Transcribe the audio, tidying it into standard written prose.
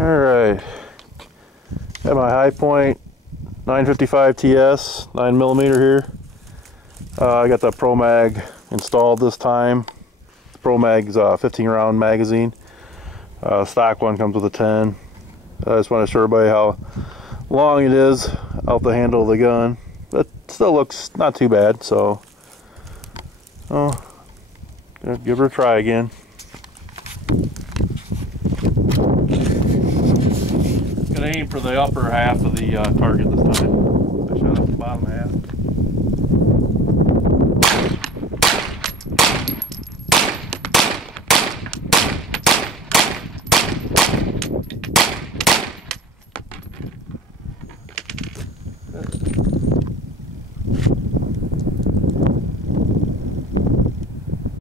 Alright, got my high point 955 TS 9mm here. I got the ProMag installed this time. The ProMag's 15 round magazine. Stock one comes with a 10. I just want to show everybody how long it is out the handle of the gun. But still looks not too bad, so give her a try again. Gonna aim for the upper half of the target this time. I shot up the bottom half.